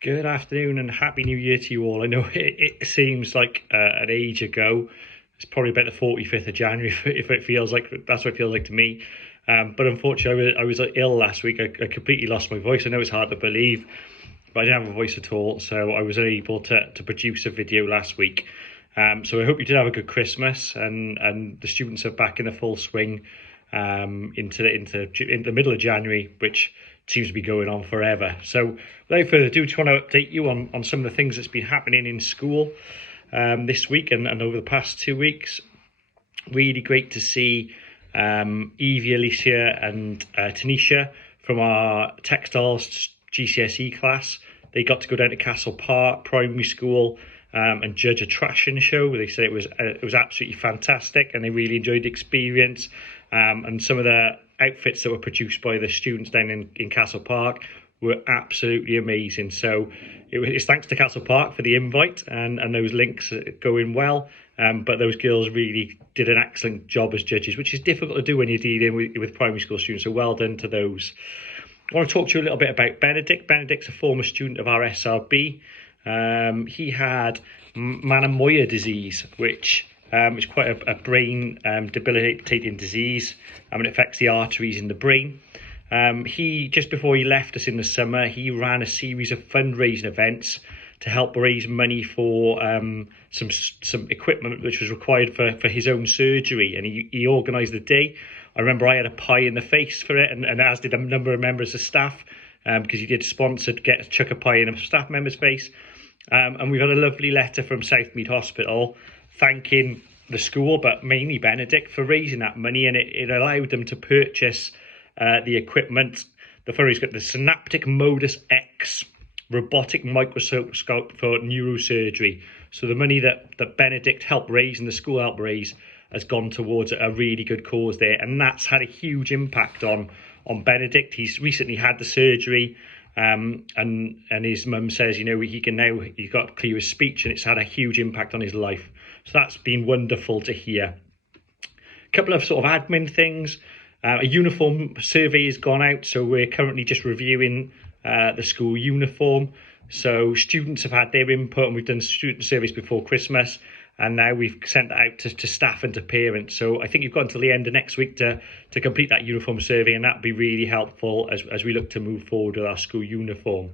Good afternoon and happy new year to you all. I know it seems like an age ago. It's probably about the 45th of January if it feels like that's what it feels like to me. But unfortunately, I was ill last week. I completely lost my voice. I know it's hard to believe, but I didn't have a voice at all. So I was unable to produce a video last week. So I hope you did have a good Christmas and the students are back in the full swing into the middle of January, which seems to be going on forever. So without further ado, just want to update you on some of the things that's been happening in school this week and over the past 2 weeks. Really great to see Evie, Alicia and Tanisha from our textiles GCSE class. They got to go down to Castle Park Primary School and judge a trashing show. They said it was absolutely fantastic and they really enjoyed the experience. And some of the outfits that were produced by the students down in Castle Park were absolutely amazing. So it's thanks to Castle Park for the invite and those links going well. But those girls really did an excellent job as judges, which is difficult to do when you're dealing with primary school students. So well done to those. I want to talk to you a little bit about Benedict. Benedict's a former student of our SRB. He had Mann-Moyer disease, which is quite a brain debilitating disease. It affects the arteries in the brain. He, just before he left us in the summer, he ran a series of fundraising events to help raise money for some equipment which was required for his own surgery, and he organised the day. I remember I had a pie in the face for it, and as did a number of members of staff, because he did sponsor to get a chuck of pie in a staff member's face. And we've had a lovely letter from Southmead Hospital thanking the school, but mainly Benedict, for raising that money, and it allowed them to purchase the equipment. The fundraiser got the Synaptic Modus X robotic microscope for neurosurgery. So the money that Benedict helped raise and the school helped raise has gone towards a really good cause there, and that's had a huge impact on Benedict. He's recently had the surgery, and his mum says, he's got clear speech, and it's had a huge impact on his life. So that's been wonderful to hear. A couple of sort of admin things. A uniform survey has gone out, so we're currently just reviewing the school uniform. So students have had their input, and we've done student surveys before Christmas, and now we've sent that out to staff and to parents. So I think you've got until the end of next week to complete that uniform survey, and that'll be really helpful as we look to move forward with our school uniform.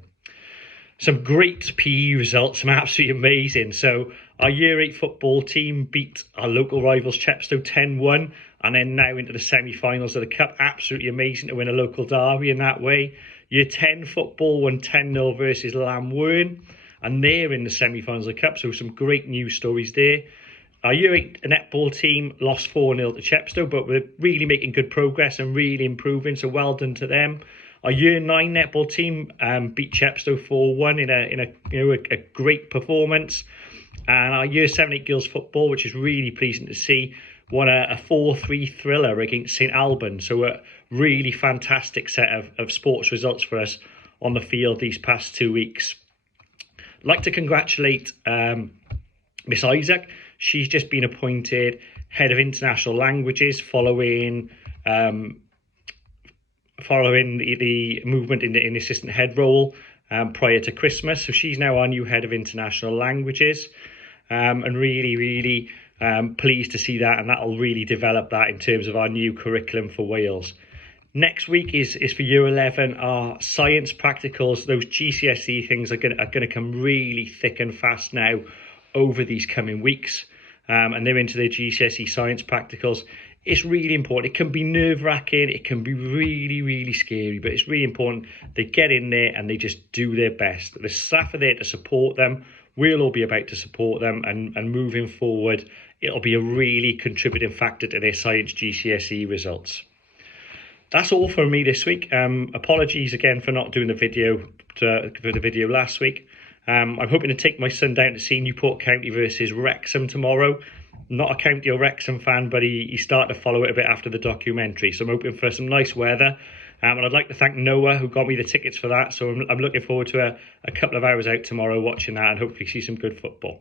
Some great PE results, some absolutely amazing. So our Year 8 football team beat our local rivals Chepstow 10-1, and then now into the semi-finals of the Cup. Absolutely amazing to win a local derby in that way. Year 10 football won 10-0 versus Lamwern, and they're in the semi-finals of the Cup, so some great news stories there. Our Year 8 netball team lost 4-0 to Chepstow, but we're really making good progress and really improving, so well done to them. Our Year 9 netball team beat Chepstow 4-1 in a great performance. And our Year 7-8 girls football, which is really pleasing to see, won a 4-3 thriller against St Albans. So a really fantastic set of sports results for us on the field these past 2 weeks. I'd like to congratulate Miss Isaac. She's just been appointed Head of International Languages following the movement in the assistant head role prior to Christmas. So she's now our new Head of International Languages, and really pleased to see that, and that'll really develop that in terms of our new curriculum for Wales. Next week is for Year 11, our science practicals. Those GCSE things are going to come really thick and fast now over these coming weeks, and they're into their GCSE science practicals. It's really important. It can be nerve-wracking, it can be really scary, but it's really important they get in there and they just do their best. The staff are there to support them. We'll all be about to support them, and moving forward, it'll be a really contributing factor to their science GCSE results. That's all from me this week. Apologies again for not doing the video for the video last week. I'm hoping to take my son down to see Newport County versus Wrexham tomorrow. Not a County or Wrexham fan, but he started to follow it a bit after the documentary. So I'm hoping for some nice weather. And I'd like to thank Noah, who got me the tickets for that. So I'm looking forward to a couple of hours out tomorrow watching that and hopefully see some good football.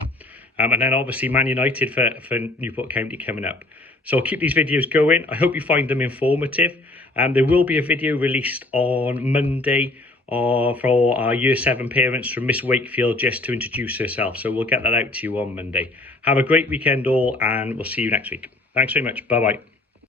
And then obviously Man United for Newport County coming up. So I'll keep these videos going. I hope you find them informative. There will be a video released on Monday for our Year 7 parents from Miss Wakefield just to introduce herself. So we'll get that out to you on Monday. Have a great weekend all, and we'll see you next week. Thanks very much. Bye-bye.